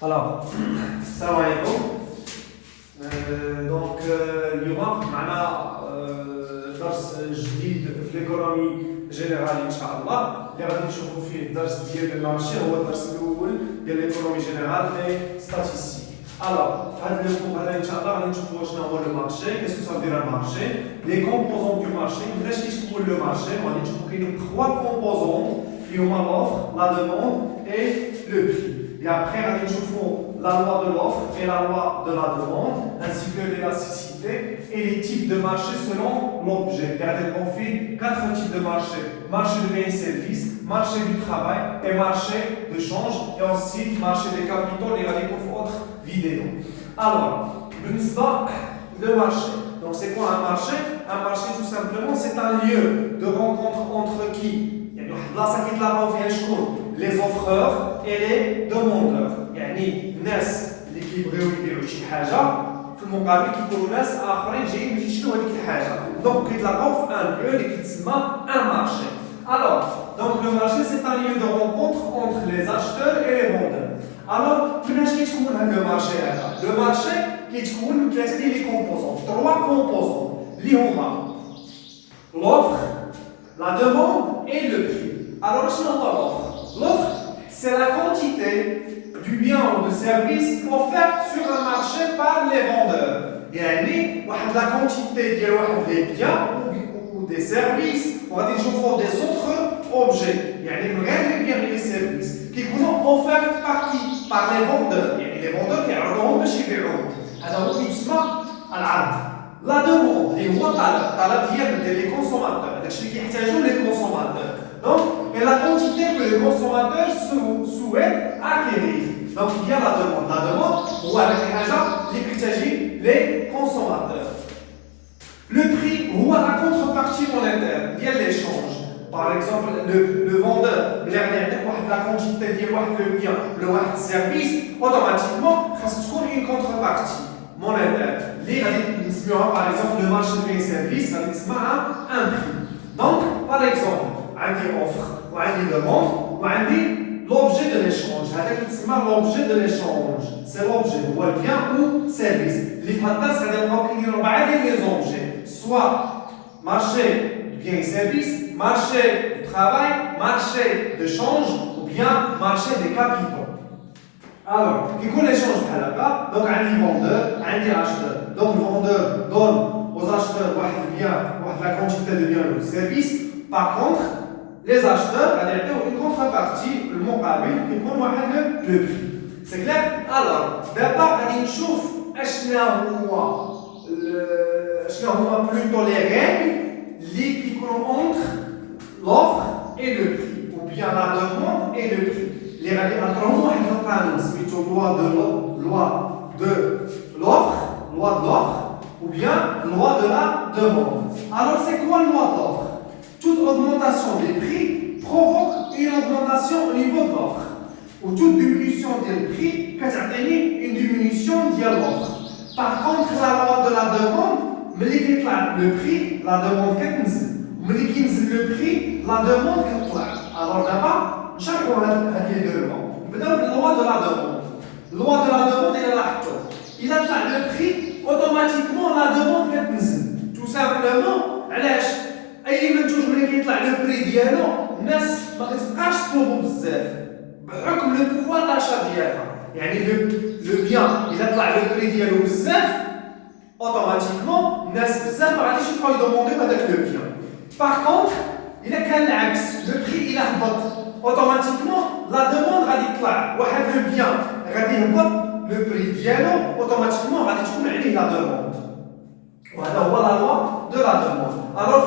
Alors, salam alaikum. Donc, اليوم معنا درس جديد في l'économie générale إن شاء الله اللي غادي نشوفوا فيه الدرس ديال المارشي هو الدرس الأول ديال l'économie générale et statistique. Alors, في هذا الكورس هذا إن شاء الله غادي نشوفوا شنو هو le marché, qu'est-ce que ça veut dire un marché, les composants du marché, كيفاش كيتكون le marché, غادي نشوفوا كاينين trois composants اللي هما l'offre, la demande et le prix. Et après, nous avons la loi de l'offre et la loi de la demande, ainsi que l'élasticité et les types de marché selon l'objet. On fait quatre types de marché. Marché de biens et services, marché du travail et marché de change. Et ensuite, marché des capitaux et autres vidéos. Alors, le marché. Donc, c'est quoi un marché? Un marché, tout simplement, c'est un lieu de rencontre entre qui? Là, ça quitte la les offreurs et les demandeurs. يعني الناس اللي كيبغيو يبيعوا شي حاجه في المقابل كيكونوا ناس اخرين جايين باش يشريوا هذيك الحاجه. دونك كيتلاقاو في ان lieu اللي كيتسمى un marché. Alors, donc le marché c'est un lieu de rencontre entre les acheteurs et les vendeurs. Alors, كيفاش كيتكون هذا المارشي هذا؟ لو مارشي كيتكون من ثلاثه لي كومبوزون، trois composants اللي هما l'offre, la demande et le prix. Alors, شنو هو l'offre? L'offre, c'est la quantité du bien ou de service offerte sur un marché par les vendeurs. يعني واحد la quantité ديال واحد les biens ou des services ou des autres objets. يعني غير les biens et les services qui sont offerts par qui? Par les vendeurs. يعني les vendeurs كيعرضوهم باش يبيعوهم. هذا هو يسمى العرض. La demande اللي هو طلب ديال les consommateurs. داكشي اللي كيحتاجوه les consommateurs. Donc, et la quantité que le consommateur souhaite acquérir. Donc, il y a la demande. La demande, ou avec les consommateurs. Le prix, ou la contrepartie monétaire, il y a l'échange. Par exemple, le vendeur, la quantité de bien, le service, automatiquement, il faut une contrepartie monétaire. Par exemple, le marché de biens et services, ça un prix. Donc, par exemple, عندي offre وعندي demande وعندي l'objet de l'échange. هذا كيتسمى l'objet de l'échange. C'est l'objet هو le bien ou service. اللي في هذا الدرس غادي نلقاو كاينين أربعة ديال لي زوبجي. Soit marché de biens et services, marché du travail, marché de change ou bien marché des capitaux. Alors, كيكون l'échange بحال هكا. Donc عندي vendeur, عندي acheteur. Donc le vendeur donne aux acheteurs واحد le bien, واحد la quantité de biens ou de services. Par contre, les acheteurs ont une contrepartie, le مقابل يكون واحد le prix. C'est clair? Alors, d'abord, on va voir plutôt les règles qui sont entre l'offre et le prix, ou bien la demande et le prix. Les règles entre loi de l'offre, ou bien loi de la demande. Alors, c'est quoi la loi de l'offre? Toute augmentation des prix provoque une augmentation au niveau de l'offre. Ou toute diminution des prix peut atteindre une diminution de l'offre. Par contre, la loi de la demande, le prix, la demande le prix, la demande alors d'abord, chaque fois les deux la loi de la demande. La loi de la demande est là. Il a le prix, automatiquement la demande tout simplement, اي منتوج ملي كيطلع لو بري ديالو الناس ما كتبقاش تطلبو بزاف بحكم لو بوفوار داشا ديالها. يعني لو بيان الا طلع لو بري ديالو بزاف اوتوماتيكمون الناس بزاف ما غاديش يبقاو يدومونديو هذاك لو بيان. باغ كونطخ الا كان العكس لو بري الا هبط اوتوماتيكمون لا دوموند غادي يطلع واحد لو بيان غادي يهبط لو بري ديالو اوتوماتيكمون غادي تكون عليه لا دوموند. وهذا هو لا لوا de la demande. Alors,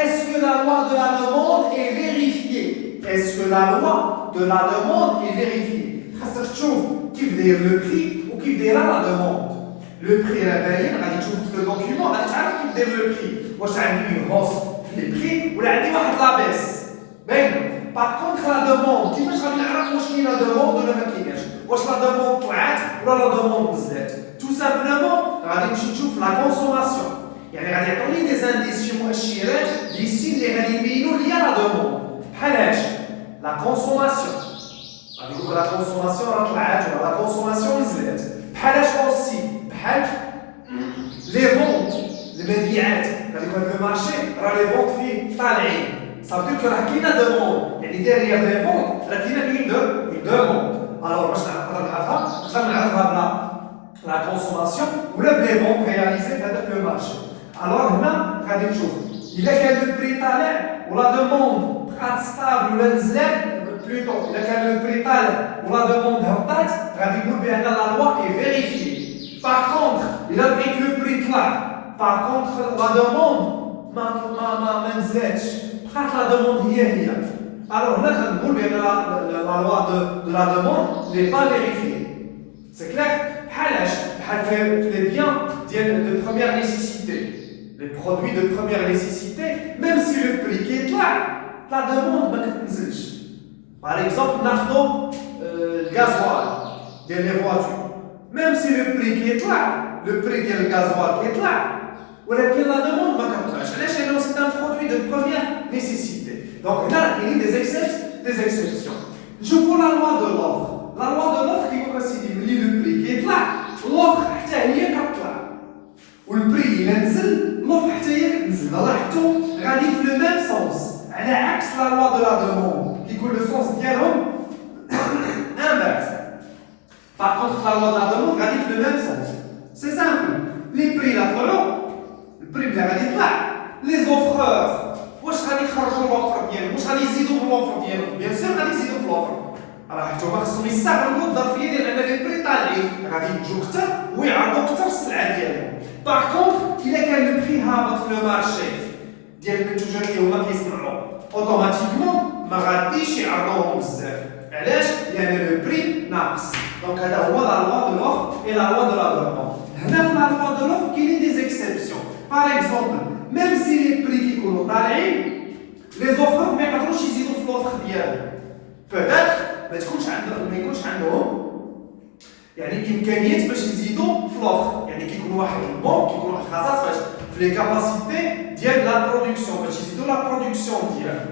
est-ce que la loi de la demande est vérifiée? Est-ce que la loi de la demande est vérifiée? Qui veut dire le prix ou qui veut dire la demande? Le prix est باين غادي تشوف في le document غادي تعرف كيف داير le prix. واش عندي une hausse في les prix ولا عندي واحد la baisse. باين. Par contre la demande كيفاش غادي نعرف واش كاين la demande ولا ما كايناش؟ واش la demande طلعت ولا la demande نزلت؟ Tout simplement غادي نمشي نشوف la consommation. يعني غادي يعطوني دي زانديس شي مؤشرات اللي غادي يبينوا لي لا دوموند بحال هادشي لا كونسوماسيون غادي نقول لا كونسوماسيون راه طلعت ولا لا كونسوماسيون نزلت بحال اش اوسي بحال لي فونت المبيعات غادي يكون هذا المارشي راه لي فونت فيه طالعين صافي كو راه كاينه دوموند يعني ديريير لي فونت راه كاينه اون دوموند الوغ باش نقدر نعرفها بلا لا كونسوماسيون ولا بلي فونت رياليزي في هذاك لو مارشي الوغ هنا غادي نشوف الا كان لو بري طالع ولا دوموند بقات ستابل ولا نزلات بلوتو الا كان لو بري طالع ولا دوموند هبطات غادي نقول بان لا لوا اي فيريفي باغ كونطخ الا لقيت لو بري طلع باغ كونطخ لا دوموند ما نزلاتش بقات لا دوموند هي الوغ هنا غنقول بان لا لوا دو لا دوموند ني با فيريفي سي كلير بحالاش بحال في لي بيان ديال دو بروميير نيسيسيتي les produits de première nécessité, même si le prix qui est là, la demande ما كتنزلش. Par exemple, ناخذوا le gasoil ديال les voitures. Même si le prix qui est là, le prix ديال le gasoil qui est là, ولكن la demande ما كتطلعش. علاش؟ لأنه c'est un produit de première nécessité. Donc هنا كاينين des exceptions. نشوفوا la loi de l'offre. La loi de l'offre كيقول سيدي ملي le prix qui est là, l'offre حتى هي كتطلع. والبري إلا نزل l'offre حتى هي كتنزل لاحظتوا غادي في لو ميم سونس على عكس لا لوا دو لا دوموند كيكون لو سونس ديالهم انفيرس باغ كونطخ لا لوا دو لا دوموند غادي في لو ميم سونس سي سامبل لي بري لا طلعوا البري بلا غادي يطلع لي زوفرور واش غادي يخرجوا لوفر ديالهم واش غادي يزيدوا في لوفر ديالهم بيان سور غادي يزيدوا في لوفر راه حيت هما خصهم يستغلوا الظرفيه ديال ان لي بري طالعين غادي يجيو اكثر ويعرضوا اكثر السلعه ديالهم باغ كونطخ الا كان لو بري هابط في لو مارشي ديال المنتوجات اللي هما كيصنعوا اوتوماتيكمون ما غاديش يعرضوهم بزاف علاش؟ لان لو بري ناقص دونك هذا هو لا لوا دو لوفر اي لا لوا دو لا دوموند هنا في لا لوا دو لوفر كاينين دي زيكسيبسيون باغ اكزومبل ميم سي لي بري كيكونوا طالعين لي زوفرور ما يقدروش يزيدوا في لوفر ديالهم بوتيتر ما يكونش عندهم يعني امكانيات باش يزيدوا في لوفر يعني كيكون واحد البون كيكون واحد الخصاص باش في لي كاباسيتي ديال لا برودكسيون باش يزيدوا لا برودكسيون ديالهم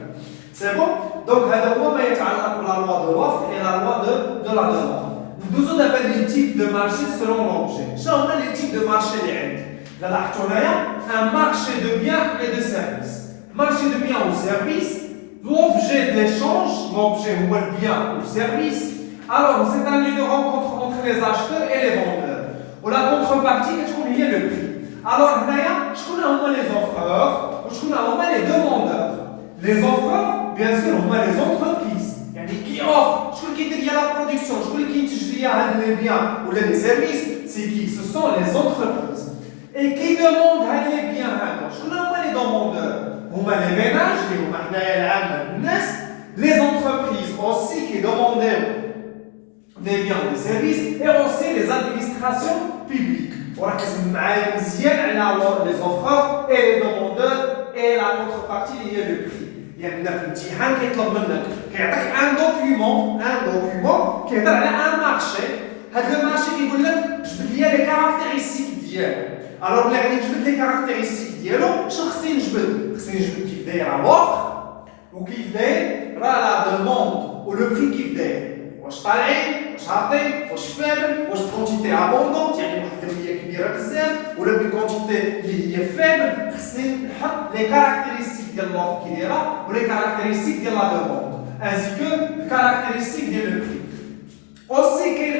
سي بون دونك هذا هو ما يتعلق بلا لوا دو لوفر اي لا لوا دو لا دوموند ندوزو دابا لي تيب دو مارشي سولون لوبجي شنو هما لي تيب دو مارشي اللي عندي لا لاحظتوا هنايا ان مارشي دو بيان اي دو سيرفيس مارشي دو بيان او سيرفيس l'objet de l'échange l'objet هو البيان او سيرفيس alors c'est un lieu de rencontre entre les acheteurs et les vendeurs و la contrepartie كتكون هي le prix alors هنايا شكون هما لي زوفرور وشكون هما لي دوموندور لي زوفرور بيان سور هما لي زونتربريز يعني كي اوفر شكون كيدير ليا لا برودكسيون شكون اللي كينتج ليا هاد لي بيان ولا لي سيرفيس سي كي سو سون لي زونتربريز اي كي دوموند هاد لي بيان هادو شكون هما لي دوموندور هما لي ميناج اللي هما حنايا العامه الناس لي زونتربريز اوسي كي دومونديو des biens ou des services et aussi les administrations publiques. وركز معايا مزيان على les offreurs et les demandeurs et la contrepartie liée au prix. يعني في الامتحان كيطلب منك كيعطيك ان دوكيومون كيهضر على ان مارشي هذا لو مارشي كيقول لك جبد لي لي كاركتيرستيك ديالو الوغ ملي غادي نجبد لي كاركتيرستيك ديالو شنو خصني نجبد كيف دايره لوفر وكيف داير راه لا دوموند ولو بري كيف داير واش طالعين واش هابطين واش فابل واش كونتيتي ابوندونت يعني واحد الكميه كبيره بزاف ولا بكونتيتي اللي هي فابل خصني نحط لي كاركتيرستيك ديال لوفر كي دايره ولي كاركتيرستيك ديال لا دوموند ainsi que الكاركتيرستيك ديال لو بري aussi كاين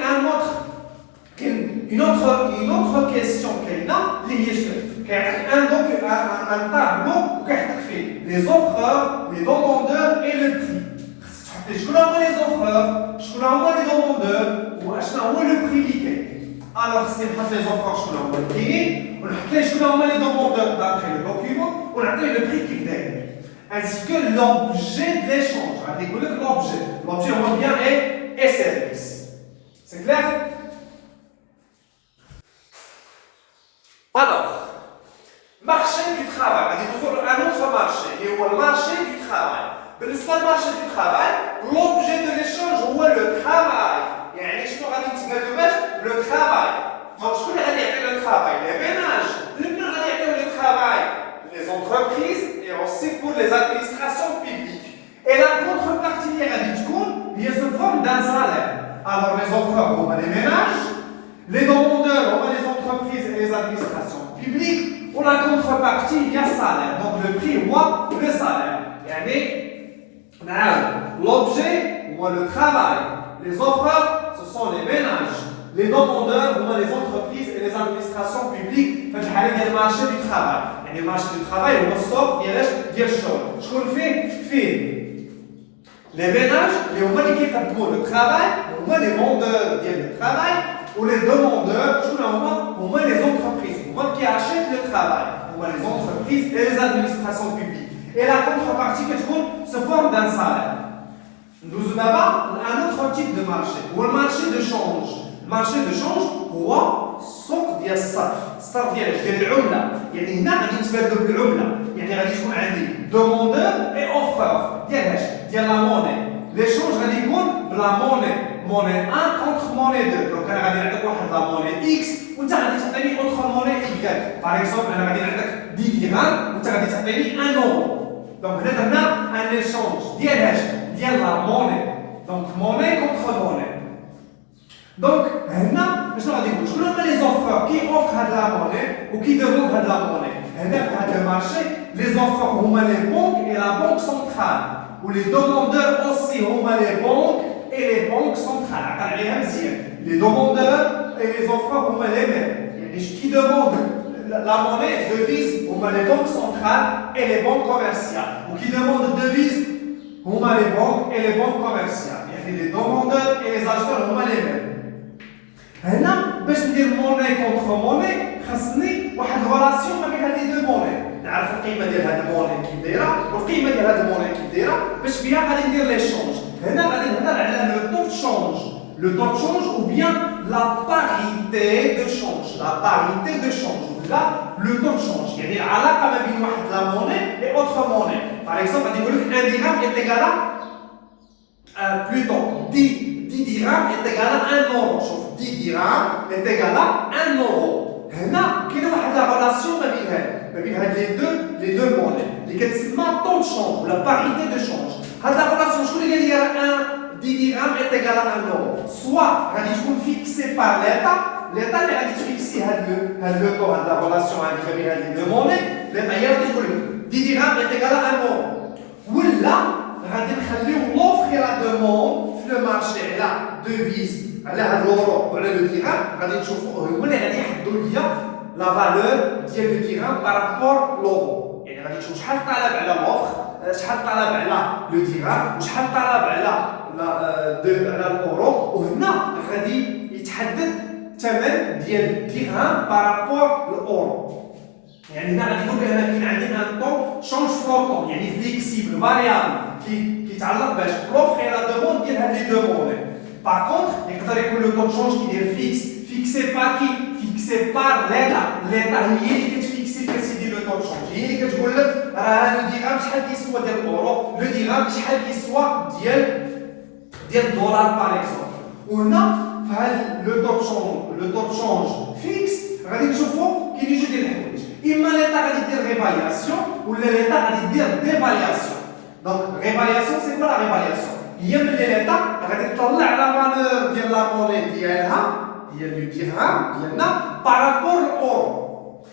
une autre question كاينه اللي هي شنو كيعطيك ان طابلو وكيحطك فيه لي زوفرور لي دوموندور اي لو بري شكون هما لي زوفرور شكون هما لي دوموندور واشنا هو لو بري اللي كاين الوغ خصني نحط لي زوفرور شكون هما اللي كاينين ونحط ليه شكون هما لي دوموندور دابخي لو دوكيومون ونعطيه لو بري كيف داير ainsi que l'objet de l'échange غادي يقول لك l'objet هو bien et service c'est clair alors marché du travail غادي ندوزو un autre marché اللي هو المارشي du travail بالنسبه للمارشي دو travail l'objet de l'échange هو لو travail يعني شنو غادي نتبادلوا باش لو travail دونك شكون اللي غادي يعطي لو travail لي ميناج اللي غادي يعطيو لو travail les entreprises et aussi pour les administrations publiques et la contrepartie اللي غادي تكون هي d'un salaire. Alors les offreurs, on va les ménages, les demandeurs, on va les entreprises et les administrations publiques. Pour la contrepartie, il y a salaire. Donc le prix, moi, le salaire. L'objet, moi, le travail. Les offreurs, ce sont les ménages. Les demandeurs, moi, les entreprises et les administrations publiques. Il y a le marché du travail. Le marché du travail, on sort, il y a le show. Je vous le fais. Les ménages, les hommes qui font le travail, les vendeurs du travail, ou les demandeurs, les entreprises, qui achètent le travail, les entreprises et les administrations publiques. Et la contrepartie se forme d'un salaire. Nous avons un autre type de marché, ou le marché de change. Le marché de change, هو سوق ديال الصرف ديال العمله. يعني هنا غادي نتبادلوا بالعمله. يعني غادي تكون عندي دوموندور اي اوفر ديال لا موني. ليشونج غادي يكون بلا موني 1 contre موني 2. دونك انا غادي نعطيك واحد لا موني اكس وانت غادي تعطيني اوتر موني ايكال. باغ اكزومبل انا غادي نعطيك 10 درهم وانت غادي تعطيني 1 اورو. دونك هنا درنا ان ايشونج ديال لا موني. دونك موني contre موني. Donc, هنا شنو غادي نقول؟ شكون هما لي زوفرور كي اوفر هاد لا موني وكي دوموند هاد لا موني؟ هنا في هاد المارشي لي زوفرور هما لي بونك اي لا بونك سنترال ولي دوموندور اوسي هما لي بونك اي لي بونك سنترال. عقل عليها مزيان. لي دوموندور اي لي زوفرور هما لي ميم. يعني كي دوموند لا موني devise هما لي بونك سنترال اي لي بونك كوميرسيال وكي دوموند devise هما لي بونك اي لي بونك كوميرسيال. يعني لي دوموندور اي لي acheteurs هما لي ميم. هنا باش ندير موني كونتر موني خاصني واحد الريلاسيون ما بين هاد لي دو موني. نعرف القيمه ديال هاد الموني كي دايره والقيمه ديال هاد الموني كي دايره باش بها غادي ندير لي شونج. هنا غادي نهضر على لو طو شونج. لو طو شونج او بيان لا باريتي دو شونج. لا باريتي دو شونج ولا لو طو شونج يعني العلاقه ما بين واحد لا موني اي اوتر موني. باغ اكزومبل غادي نقول لك 1 درهم est égal à plutôt 10 dirhams est égal à 1 euro. شوف 10 dirhams est égal à 1 euro. هنا كاينه واحد لا ريلاسيون ما بين هاد لي دو موني اللي كتسمى طون دو شونج ولا باريتي دو شونج. هاد لا ريلاسيون شكون اللي قال لي راه 10 dirhams est égal à 1 euro؟ سوا غادي تكون فيكسي بار ليتا اللي غادي تفيكسي هاد لو طو هاد لا ريلاسيون هادي ما بين هاد لي دو موني. ليتا هي غادي تقول لك 10 dirhams est égal à 1 euro. ولا غادي نخليو لوفر لا دوموند في لو مارشي على دوفيز على هاد لورو وعلى لو درهم. غادي نشوفوا هما اللي غادي يحددوا ليا لا فالور ديال لو درهم بارابور لورو. يعني غادي نشوف شحال طلب على لوفر شحال طلب على لو درهم وشحال طلب على الاورو. وهنا غادي يتحدد الثمن ديال الدرهم بارابور الاورو. يعني هنا غادي نقول بان كاين عندي ان طون شونج فلوتون يعني فليكسيبل فاريابل كيتعلق باش بروفر لا دوموند ديال هاد لي دو موني. باغ كونتر يقدر يكون لو طون شونج كيدير فيكسي بار كي فيكسي بار ليتا هي اللي كتفيكسي كتسيدي لو طون شونج. هي اللي كتقول لك راه لو درهم شحال كيسوا ديال الاورو لو درهم شحال كيسوا ديال الدولار باغ اكزومبل. وهنا في هاد لو طون شونج فيكس غادي نشوفوا كاين جوج ديال الحوايج. اما ليتا غادي دير ريفالياسيون ولا ليتا غادي دير ديفالياسيون. دونك ريفالياسيون سي كوا لا ريفالياسيون؟ هي ملي ليتا غادي تطلع لا فالور ديال لا موني ديالها ديال لو درهم ديالنا بارابور الاورو.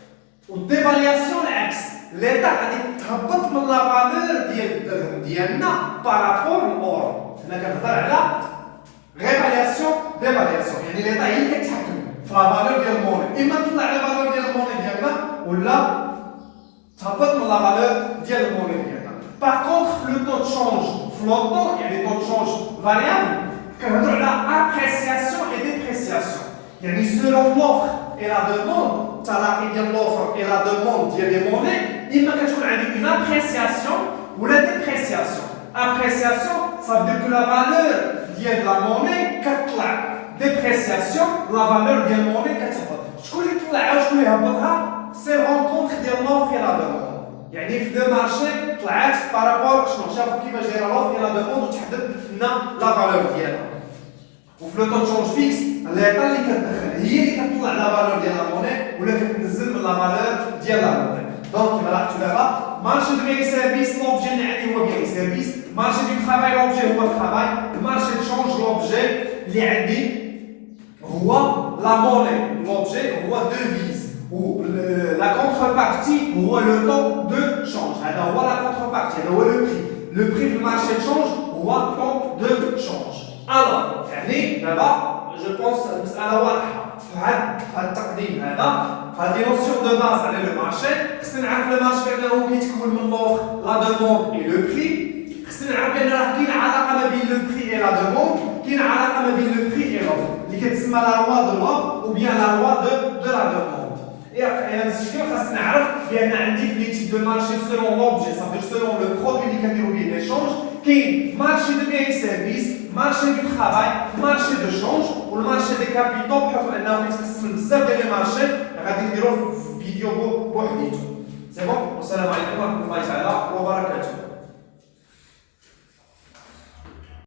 والديفالياسيون العكس ليتا غادي تهبط من لا فالور ديال الدرهم ديالنا بارابور الاورو. هنا كنهضر على ريفالياسيون ديفالياسيون يعني ليتا هي اللي كتحكم في لا فالور ديال الموني. اما تطلع لا فالور ديال الموني ديالنا ولا تهبط من لا فالور ديال الموني ديالنا. Par contre, le taux de change flottant, il y a des taux de change variables, كنهضروا على appréciation et dépréciation. يعني selon l'offre et la demande, التلاقي ديال l'offre et la demande ديال les monnaies, إما كتكون عندي une appréciation ou la dépréciation. Appréciation, ça veut dire que la valeur ديال la monnaie كتطلع. Dépréciation, la valeur ديال la monnaie كتهبط. شكون اللي طلعها وشكون اللي هبطها؟ سي rencontre ديال l'offre et la demande. يعني في لو مارشي طلعت بارابور شنو شافوا كيفاش دايره لوفر ديال لا دوموند وتحدد لنا لا فالور ديالها. وفي لو طون شونج فيكس ليطا اللي كتدخل هي اللي كتطلع لا فالور ديال لا موني ولا كتنزل من لا فالور ديال لا موني. دونك كما لاحظتوا دابا مارشي دو بيان سيرفيس لوبجي اللي عندي هو بيان سيرفيس. مارشي دو ترافاي لوبجي هو الترافاي. المارشي دو شونج لوبجي اللي عندي هو la monnaie. L'objet هو devise. Ou la contrepartie هو le taux de change. هذا هو la contrepartie. هذا هو le prix. Le prix في المارشي de change هو taux de change. Alors, يعني دابا je pense المسألة واضحة. في هذا التقديم هذا هذه نوسيون دو باز على لو مارشي. خصنا نعرف لو مارشي بأنه كيتكون من لوفر لا دوموند اي لو بري. خصنا نعرف بأن راه كاين علاقة ما بين لو بري اي لا دوموند، كاين علاقة ما بين لو بري اي لوفر اللي كتسمى لا لوا دو لوفر او بيان لا لوا دو لا دوموند. Et ainsi que خاص نعرف بأن عندي في لي تيب دو مارشي سيلون لوبجي صافي سيلون لو برودوي اللي كنديرو به ليشونج كاين مارشي دو بيان سيرفيس، مارشي دو ترافاي، مارشي دو شونج والمارشي دي كابيتال بحكم انه كيتقسم بزاف ديال لي مارشي غادي نديروه في فيديو بوحديتو. سي بون والسلام عليكم ورحمة الله تعالى وبركاته.